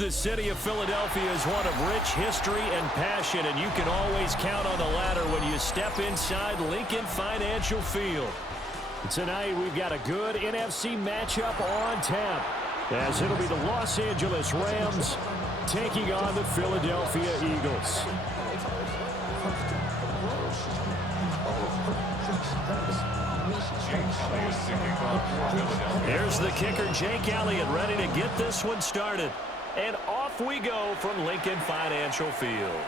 The city of Philadelphia is one of rich history and passion, and you can always count on the latter when you step inside Lincoln Financial Field. Tonight, we've got a good NFC matchup on tap, as it'll be the Los Angeles Rams taking on the Philadelphia Eagles. Here's the kicker, Jake Elliott, ready to get this one started. And off we go from Lincoln Financial Field.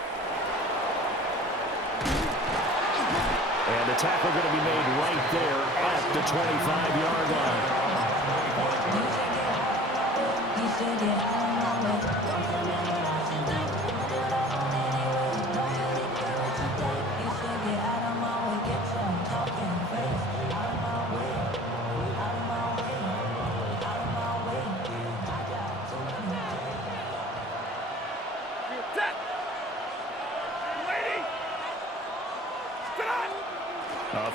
And the tackle going to be made right there at the 25-yard line.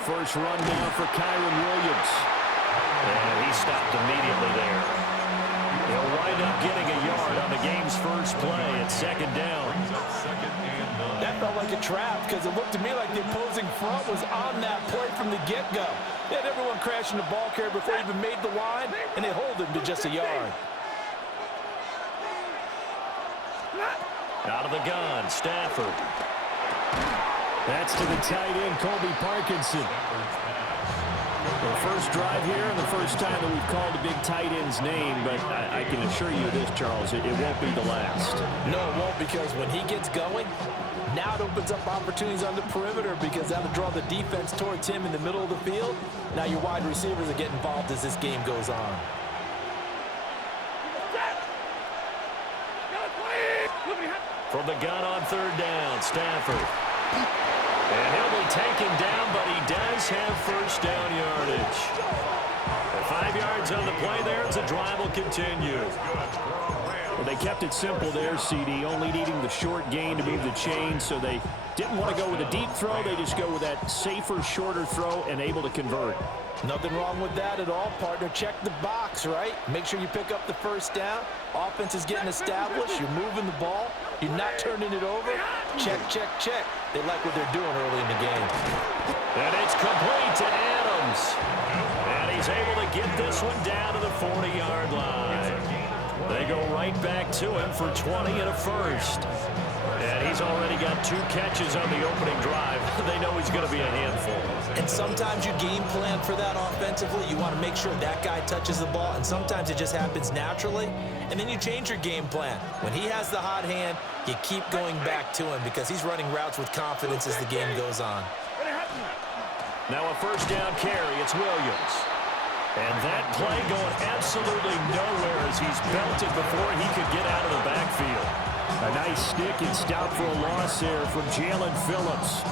First run now for Kyron Williams. And he stopped immediately there. He'll wind up getting a yard on the game's first play at second down. That felt like a trap because it looked to me like the opposing front was on that play from the get-go. They had everyone crashing the ball carrier before he even made the line, and they hold him to just a yard. Out of the gun, Stafford. That's to the tight end, Colby Parkinson. The first drive here and the first time that we've called a big tight end's name, but I can assure you this, Charles, it won't be the last. No, it won't, because when he gets going, now it opens up opportunities on the perimeter because that'll draw the defense towards him in the middle of the field. Now your wide receivers are getting involved as this game goes on. From the gun on third down, Stafford. And he'll be taken down, but he does have first down yardage. 5 yards on the play there as the drive will continue. Well, they kept it simple there, CD, only needing the short gain to move the chain, so they didn't want to go with a deep throw. They just go with that safer, shorter throw and able to convert. Nothing wrong with that at all, partner. Check the box, right? Make sure you pick up the first down. Offense is getting established. You're moving the ball. You're not turning it over. Check, check, check. They like what they're doing early in the game. And it's complete to Adams. And he's able to get this one down to the 40-yard line. They go right back to him for 20 and a first. And he's already got 2 catches on the opening drive. They know he's going to be a handful. And sometimes you game plan for that offensively. You want to make sure that guy touches the ball, and sometimes it just happens naturally. And then you change your game plan. When he has the hot hand, you keep going back to him because he's running routes with confidence as the game goes on. Now a first down carry. It's Williams. And that play going absolutely nowhere as he's belted before he could get out of the backfield. A nice stick and stop for a loss there from Jalen Phillips.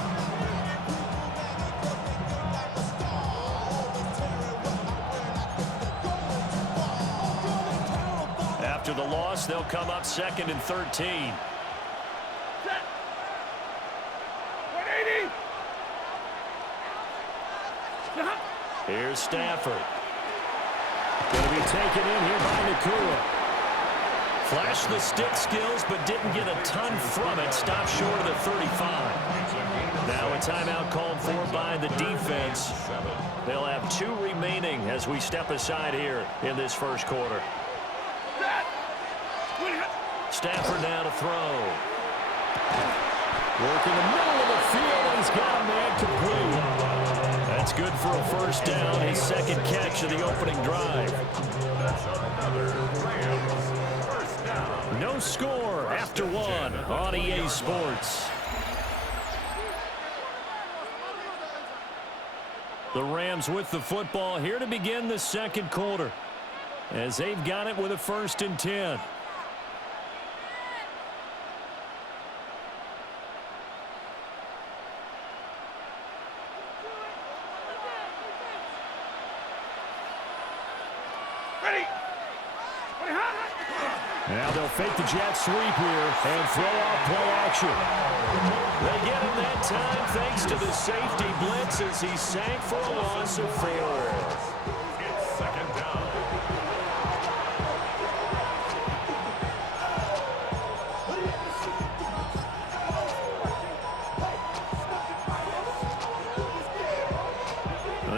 After the loss, they'll come up 2nd and 13. Here's Stafford. Going to be taken in here by Nakua. Flashed the stick skills, but didn't get a ton from it. Stopped short of the 35. Now a timeout called for by the defense. They'll have 2 remaining as we step aside here in this first quarter. Stafford now to throw. Working the middle of the field, and he's got a man complete. That's good for a first down, his 2nd catch of the opening drive. No score after 1 on EA Sports. The Rams with the football here to begin the second quarter, as they've got it with a 1st and 10. Now they'll fake the jet sweep here and throw out play action. They get him that time thanks to the safety blitz as he sank for a loss of 4. It's 2nd down.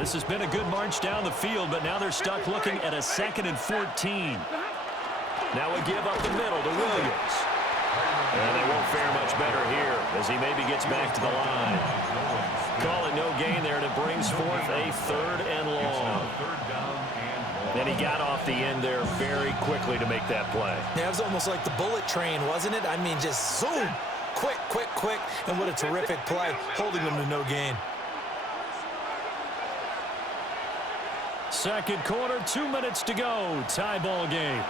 This has been a good march down the field, but now they're stuck looking at a 2nd and 14. Now a give up the middle to Williams. And they won't fare much better here as he maybe gets back to the line. Call it no gain there, and it brings forth a 3rd and long. And he got off the end there very quickly to make that play. Yeah, it was almost like the bullet train, wasn't it? I mean, just zoom. Quick, quick, quick. And what a terrific play, holding them to no gain. Second quarter, 2 minutes to go. Tie ball game.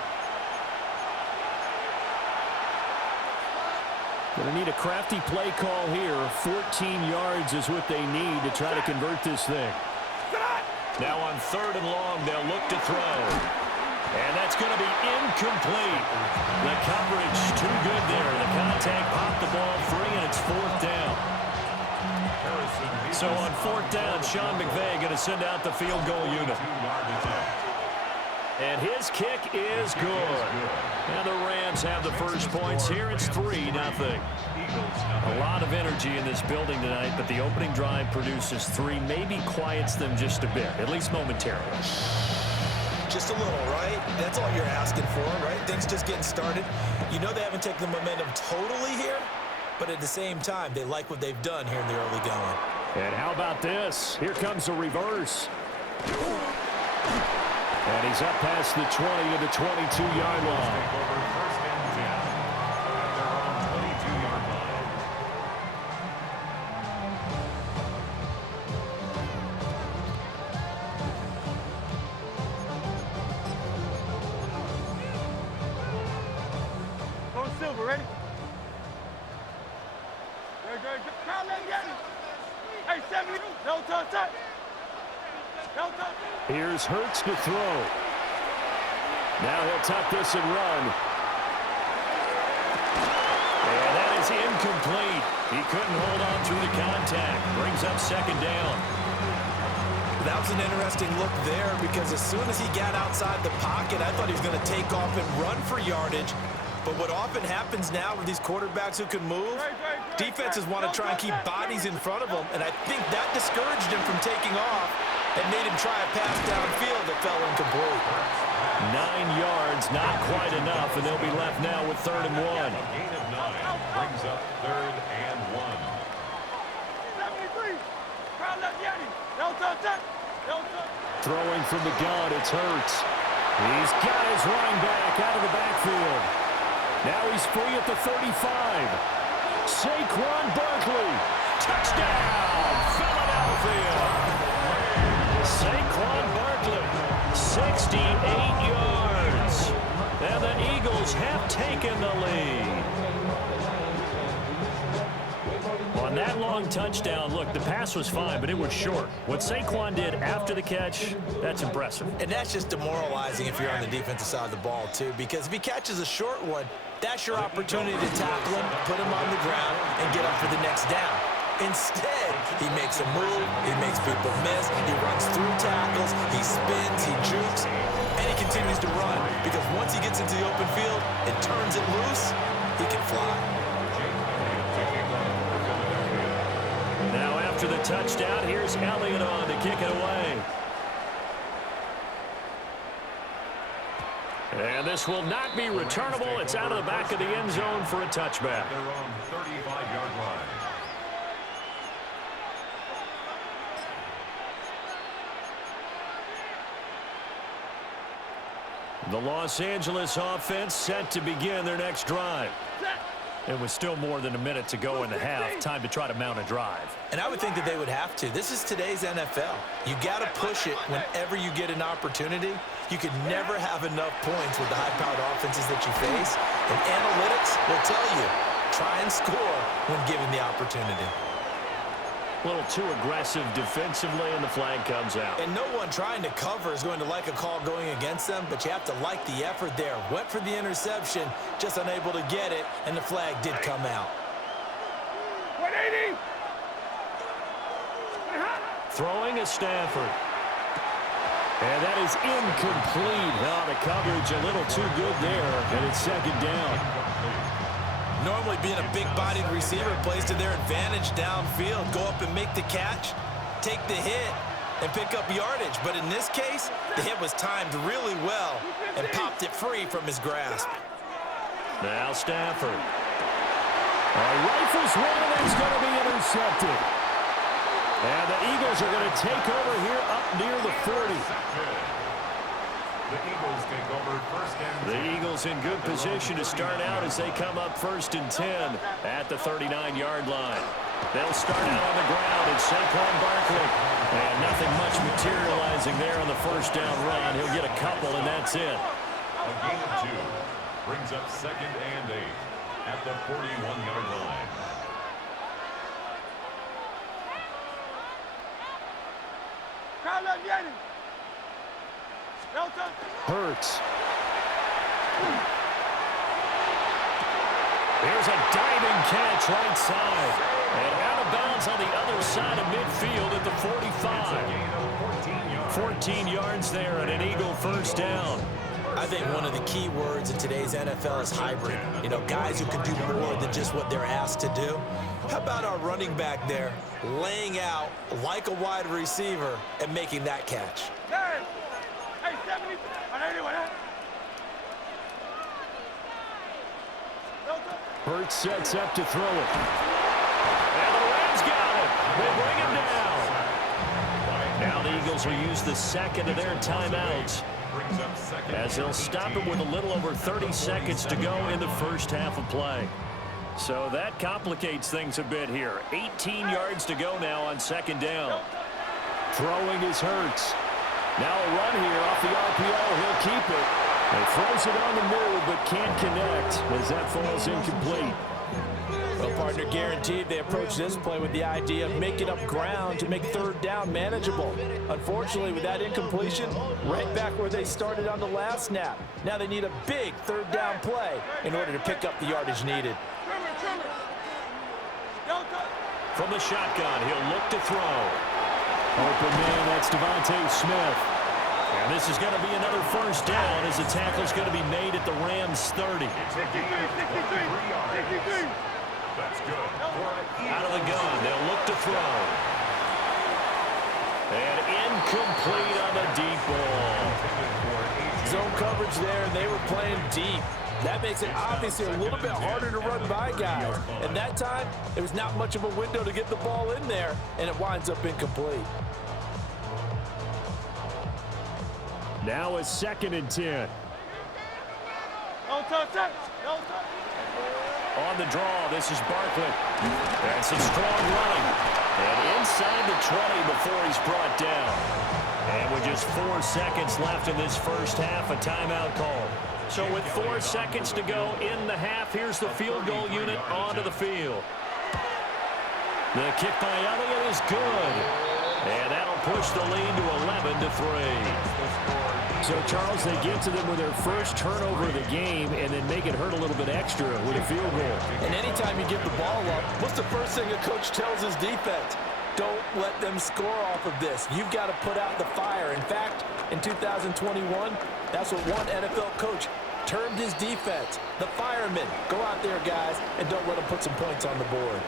Going to need a crafty play call here. 14 yards is what they need to try to convert this thing. Now on 3rd and long, they'll look to throw. And that's going to be incomplete. The coverage too good there. The contact popped the ball free, and it's 4th down. So on 4th down, Sean McVay going to send out the field goal unit. And his kick is good. And the Rams have the first points here. It's 3-0. A lot of energy in this building tonight, but the opening drive produces 3, maybe quiets them just a bit, at least momentarily. Just a little, right? That's all you're asking for, right? Things just getting started. You know they haven't taken the momentum totally here, but at the same time, they like what they've done here in the early going. And how about this? Here comes a reverse. And he's up past the 20 to the 22-yard line. Silver, ready? Hey, 70, no touch. Here's Hurts to throw. Now he'll tuck this and run. And that is incomplete. He couldn't hold on through the contact. Brings up 2nd down. That was an interesting look there because as soon as he got outside the pocket, I thought he was going to take off and run for yardage. But what often happens now with these quarterbacks who can move, defenses want to try and keep bodies in front of them, and I think that discouraged him from taking off and made him try a pass downfield that fell incomplete. 9 yards, not quite enough, and they'll be left now with 3rd and 1. Gain of 9 brings up 3rd and 1. 73, crowd left Yanni, no touch. Throwing from the gun, it's Hurts. He's got his running back out of the backfield. Now he's free at the 35. Saquon Barkley. Touchdown, Philadelphia. Saquon Barkley, 68 yards. And the Eagles have taken the lead. On that long touchdown, look, the pass was fine, but it was short. What Saquon did after the catch, that's impressive. And that's just demoralizing if you're on the defensive side of the ball, too, because if he catches a short one, that's your opportunity to tackle him, put him on the ground, and get up for the next down. Instead, he makes a move, he makes people miss, he runs through tackles, he spins, he jukes, and he continues to run, because once he gets into the open field and turns it loose, he can fly. Now after the touchdown, here's Elliott on to kick it away. And this will not be returnable. It's out of the back of the end zone for a touchback. They're on 35-yard line. The Los Angeles offense set to begin their next drive. And with still more than a minute to go in the half, time to try to mount a drive. And I would think that they would have to. This is today's NFL. You got to push it whenever you get an opportunity. You could never have enough points with the high-powered offenses that you face. And analytics will tell you, try and score when given the opportunity. A little too aggressive defensively, and the flag comes out. And no one trying to cover is going to like a call going against them, but you have to like the effort there. Went for the interception, just unable to get it, and the flag did come out. 180. Throwing is Stafford. And that is incomplete. Now the coverage a little too good there, and it's 2nd down. Normally being a big-bodied receiver plays to their advantage downfield. Go up and make the catch, take the hit, and pick up yardage. But in this case, the hit was timed really well and popped it free from his grasp. Now Stafford. Rifles one, and it's going to be intercepted. And the Eagles are going to take over here up near the 40. The Eagles take over first and 10. The Eagles in good position to start out as they come up first and 10 at the 39-yard line. They'll start out on the ground at Saquon Barkley. And nothing much materializing there on the first down run. He'll get a couple, and that's it. A gain of 2 brings up second and 8 at the 41-yard line. Hurts. Here's a diving catch right side. And out of bounds on the other side of midfield at the 45. 14 yards there and an Eagle first down. I think one of the key words in today's NFL is hybrid. You know, guys who can do more than just what they're asked to do. How about our running back there laying out like a wide receiver and making that catch? Hurts sets up to throw it. And the Rams got it. They bring him down. Now the Eagles will use the second of their timeouts as they'll stop it with a little over 30 seconds to go in the first half of play. So that complicates things a bit here. 18 yards to go now on second down. Throwing is Hurts. Now a run here off the RPO. He'll keep it. He throws it on the move, but can't connect as that falls incomplete. Well, partner, guaranteed they approach this play with the idea of making up ground to make third down manageable. Unfortunately, with that incompletion, right back where they started on the last snap. Now they need a big third down play in order to pick up the yardage needed. From the shotgun, he'll look to throw. Open man, that's Devontae Smith. And this is going to be another first down as the tackle's going to be made at the Rams' 30. That's good. Out of the gun, they'll look to throw. And incomplete on the deep ball. Zone coverage there, and they were playing deep. That makes it obviously a little bit harder to run by guys. And that time, there was not much of a window to get the ball in there, and it winds up incomplete. Now a second and 10. On the draw, this is Barkley. And some strong running. And inside the 20 before he's brought down. And with just 4 seconds left in this first half, a timeout call. So with 4 seconds to go in the half, here's the field goal unit onto the field. The kick by Elliott is good. And that'll push the lead to 11-3. So, Charles, they get to them with their first turnover of the game and then make it hurt a little bit extra with a field goal. And anytime you give the ball up, what's the first thing a coach tells his defense? Don't let them score off of this. You've got to put out the fire. In fact, in 2021, that's what one NFL coach termed his defense. The firemen. Go out there, guys, and don't let them put some points on the board.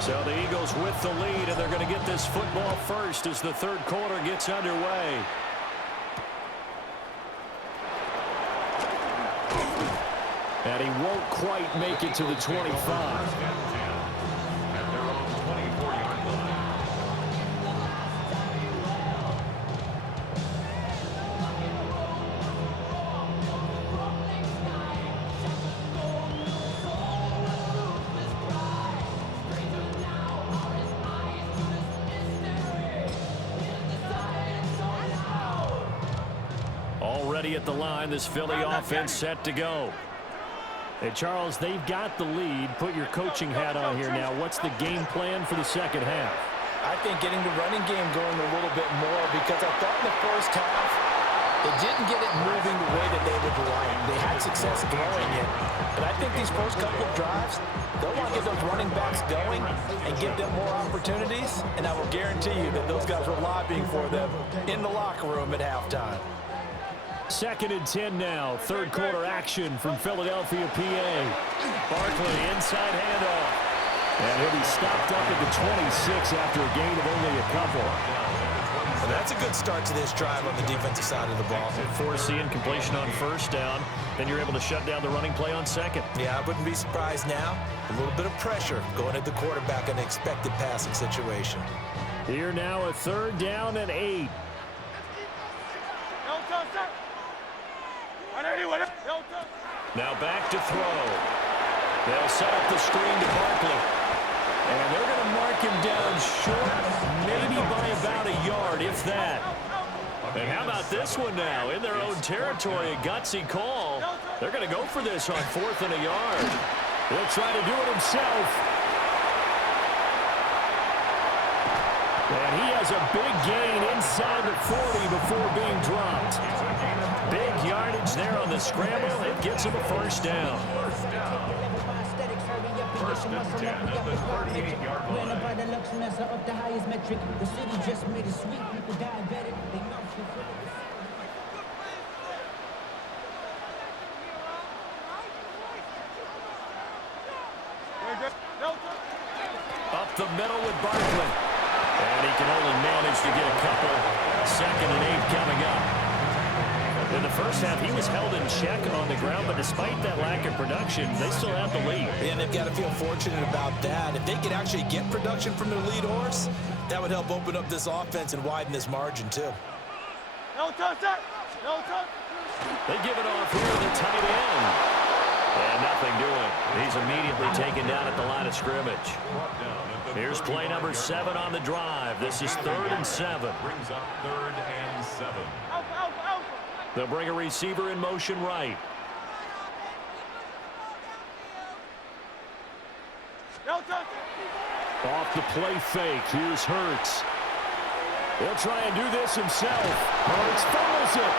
So the Eagles with the lead, and they're going to get this football first as the third quarter gets underway. And he won't quite make it to the 25. Already at the line, this Philly offense set to go. Hey, Charles, they've got the lead. Put your coaching hat on here now. What's the game plan for the second half? I think getting the running game going a little bit more, because I thought in the first half they didn't get it moving the way that they would like. They had success throwing it. But I think these first couple of drives, they'll want to get those running backs going and give them more opportunities. And I will guarantee you that those guys were lobbying for them in the locker room at halftime. 2nd and 10 now. Third quarter action from Philadelphia, PA. Barkley inside handoff. And he'll be stopped up at the 26 after a gain of only a couple. Well, that's a good start to this drive on the defensive side of the ball. Force the incompletion on first down. Then you're able to shut down the running play on second. Yeah, I wouldn't be surprised now. A little bit of pressure going at the quarterback in an expected passing situation. Here now a 3rd down and 8. Now back to throw. They'll set up the screen to Barkley. And they're going to mark him down short, maybe by about a yard, if that. And how about this one now? In their own territory, a gutsy call. They're going to go for this on 4th and a yard. He'll try to do it himself. And he has a big gain inside the 40 before being dropped. Big yardage there on the scramble. It gets him a 1st down. 1st and 10 at the 38-yard line. Of the highest metric, the city just made it sweet. People diabetic, they know Up the middle with Barkley. And he can only manage to get a couple. 2nd and 8 coming up. In the first half, he was held in check on the ground, but despite that lack of production, they still have the lead. And they've got to feel fortunate about that. If they could actually get production from their lead horse, that would help open up this offense and widen this margin, too. No touch that. No touch. They give it off here to the tight end. And nothing doing. He's immediately taken down at the line of scrimmage. Here's play number 7 on the drive. This is 3rd and 7. Brings up 3rd and 7. They'll bring a receiver in motion right. No touch. Off the play fake. Here's Hurts. He'll try and do this himself. Hurts fumbles it.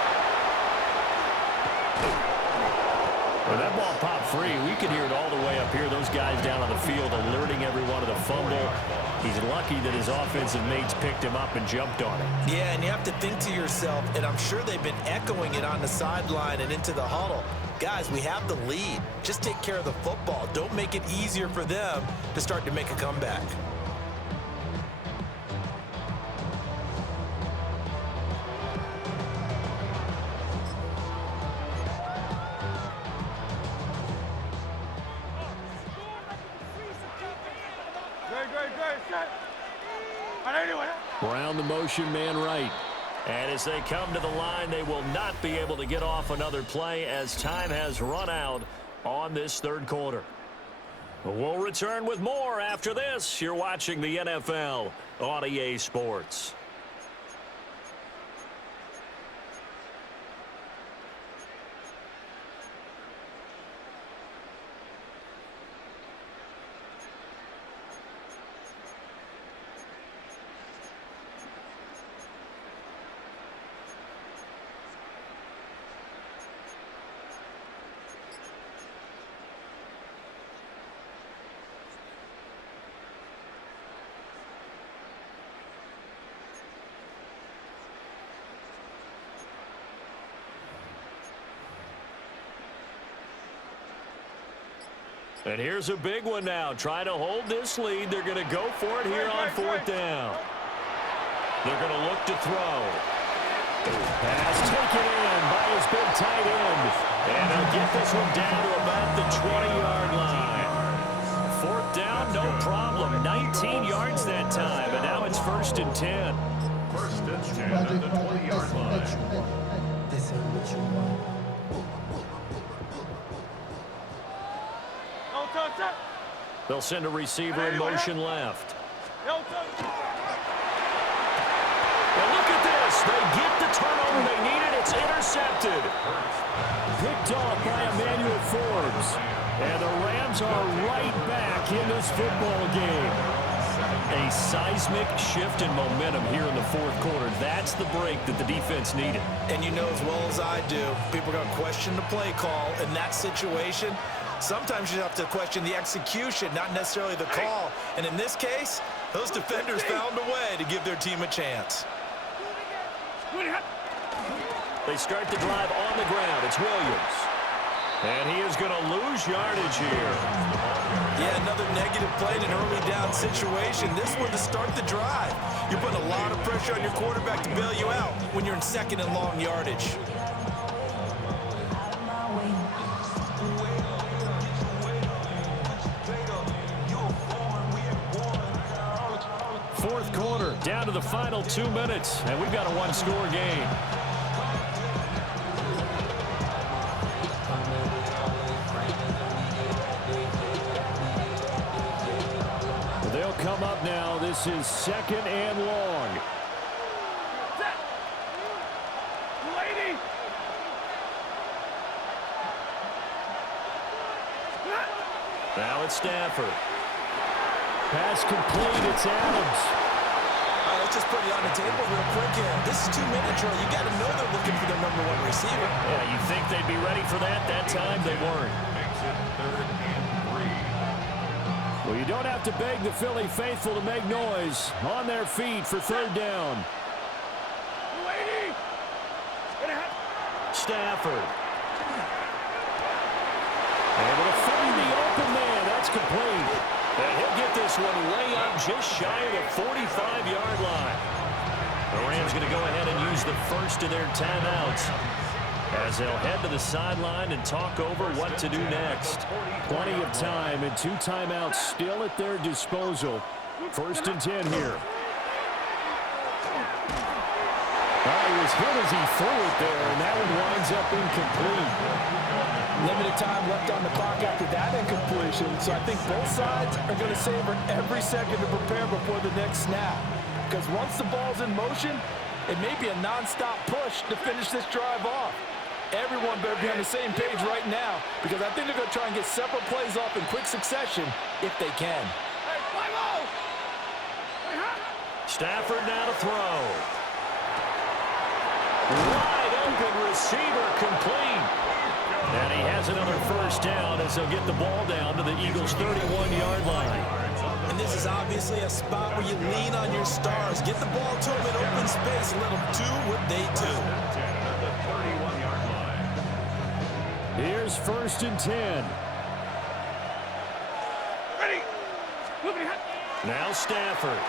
Well, that ball popped free. We could hear it all the way up here. Those guys down on the field alerting everyone of the fumble. He's lucky that his offensive mates picked him up and jumped on it. Yeah, and you have to think to yourself, and I'm sure they've been echoing it on the sideline and into the huddle. Guys, we have the lead. Just take care of the football. Don't make it easier for them to start to make a comeback. Brown the motion man right. And as they come to the line, they will not be able to get off another play as time has run out on this 3rd quarter. We'll return with more after this. You're watching the NFL on EA Sports. And here's a big one now. Trying to hold this lead. They're going to go for it here on 4th down. They're going to look to throw. Pass taken in by his big tight end. And they'll get this one down to about the 20-yard line. 4th down, no problem. 19 yards that time. And now it's 1st and 10. 1st and 10 at the 20-yard line. This ain't what you want. They'll send a receiver in motion left. No touch. Well, look at this. They get the turnover they needed. It's intercepted. Picked off by Emmanuel Forbes. And the Rams are right back in this football game. A seismic shift in momentum here in the 4th quarter. That's the break that the defense needed. And you know as well as I do, people are going to question the play call in that situation. Sometimes you have to question the execution, not necessarily the call. And in this case, those defenders found a way to give their team a chance. They start the drive on the ground. It's Williams. And he is going to lose yardage here. Yeah, another negative play in an early down situation. This one to start the drive. You're putting a lot of pressure on your quarterback to bail you out when you're in second and long yardage. Fourth quarter, down to the final 2 minutes, and we've got a one-score game. They'll come up now. This is second and long. Now it's Stafford. Pass complete. It's Adams. All right, let's just put it on the table real quick here. This is 2 minutes, Troy. You got to know they're looking for their #1 receiver. Yeah, you think they'd be ready for that? That time they weren't. Makes it 3rd and 3. Well, you don't have to beg the Philly faithful to make noise. On their feet for 3rd down. Stafford. Able to find the open man. That's complete. And he'll get this one way up just shy of the 45-yard line. The Rams going to go ahead and use the first of their timeouts as they'll head to the sideline and talk over what to do next. Plenty of time and 2 timeouts still at their disposal. 1st and 10 here. He was hit as he threw it there, and that one winds up incomplete. Limited time left on the clock after that incompletion, so I think both sides are going to savor every second to prepare before the next snap. Because once the ball's in motion, it may be a non-stop push to finish this drive off. Everyone better be on the same page right now, because I think they're going to try and get several plays off in quick succession if they can. Stafford now to throw. Wide open receiver complete. And he has another 1st down as they'll get the ball down to the Eagles' 31-yard line. And this is obviously a spot where you lean on your stars. Get the ball to them in open space and let them do what they do. Here's 1st and 10. Ready. Now Stafford.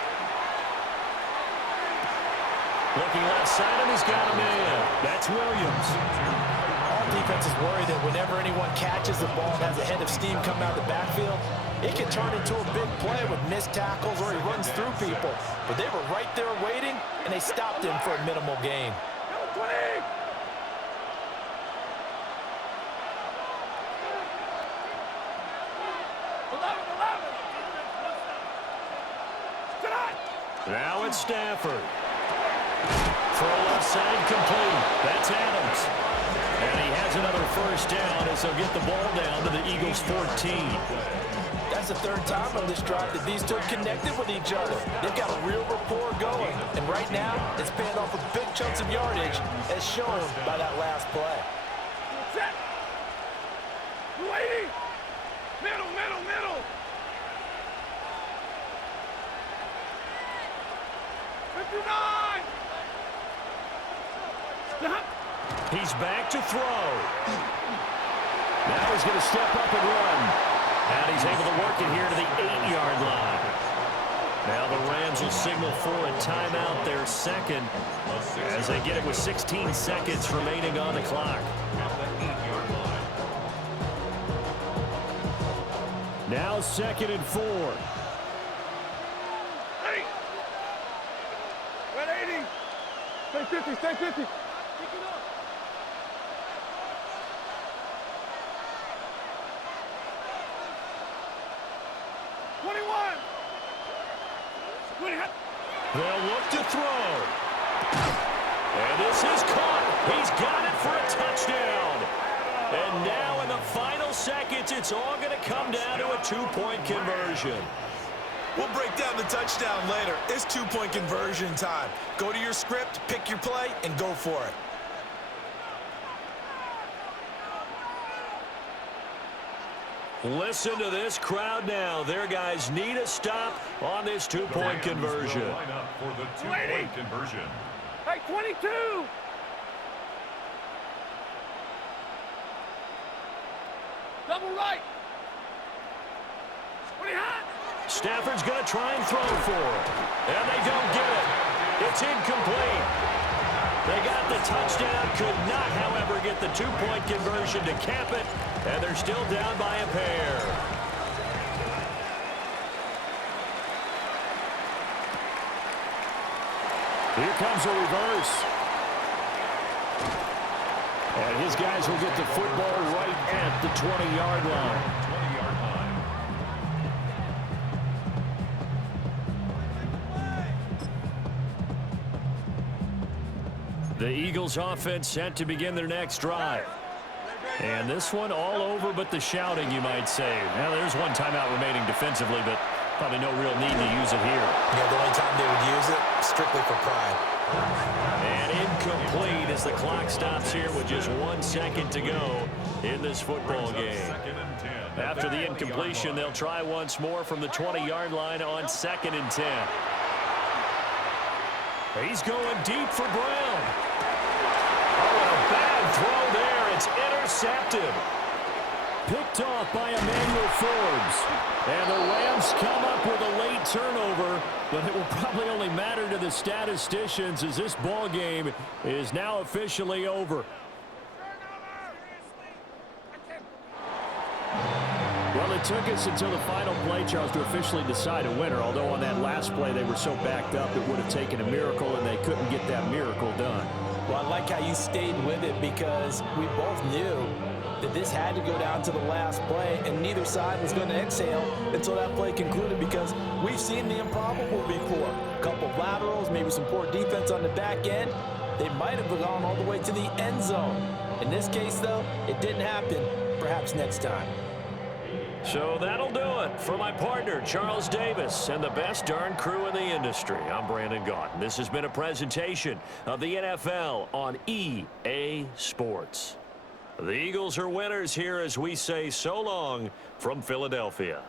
Looking left side, and he's got a man. That's Williams. All defenses worry that whenever anyone catches the ball and has a head of steam come out of the backfield, it can turn into a big play with missed tackles or he runs through people. But they were right there waiting, and they stopped him for a minimal gain. Now it's Stafford. Throw left side complete. That's Adams. And he has another 1st down as they'll get the ball down to the Eagles' 14. That's the 3rd time on this drive that these two connected with each other. They've got a real rapport going. And right now, it's paying off with big chunks of yardage as shown by that last play. Set. 280. Middle. 59. He's back to throw. Now he's going to step up and run. And he's able to work it here to the 8-yard line. Now the Rams will signal for a timeout, their 2nd, as they get it with 16 seconds remaining on the clock. Now 2nd and 4. Hey. Red 80. Stay 50. 21. They'll look to throw. And this is caught. He's got it for a touchdown. And now in the final seconds, it's all going to come down to a 2-point conversion. We'll break down the touchdown later. It's 2-point conversion time. Go to your script, pick your play, and go for it. Listen to this crowd now. Their guys need a stop on this 2-point conversion. Line up for the 2-point conversion. Hey, 22. Double right. What he had? Stafford's going to try and throw for it. And they don't get it. It's incomplete. They got the touchdown, could not, however, get the two-point conversion to cap it, and they're still down by a pair. Here comes a reverse. And his guys will get the football right at the 20-yard line. 20-yard line. The Eagles offense set to begin their next drive. And this one all over but the shouting, you might say. Now, there's one timeout remaining defensively, but probably no real need to use it here. Yeah, the only time they would use it, strictly for pride. And incomplete as the clock stops here with just 1 second to go in this football game. Second and 10. After the incompletion, they'll try once more from the 20-yard line on 2nd and 10. He's going deep for Brown. Oh, and a bad throw there. It's intercepted. Picked off by Emmanuel Forbes. And the Rams come up with a late turnover, but it will probably only matter to the statisticians as this ball game is now officially over. Well, it took us until the final play, Charles, to officially decide a winner, although on that last play they were so backed up it would have taken a miracle, and they couldn't get that miracle done. Well, I like how you stayed with it because we both knew that this had to go down to the last play, and neither side was going to exhale until that play concluded because we've seen the improbable before. A couple of laterals, maybe some poor defense on the back end. They might have gone all the way to the end zone. In this case, though, it didn't happen. Perhaps next time. So that'll do it for my partner, Charles Davis, and the best darn crew in the industry. I'm Brandon Gaudin. This has been a presentation of the NFL on EA Sports. The Eagles are winners here as we say so long from Philadelphia.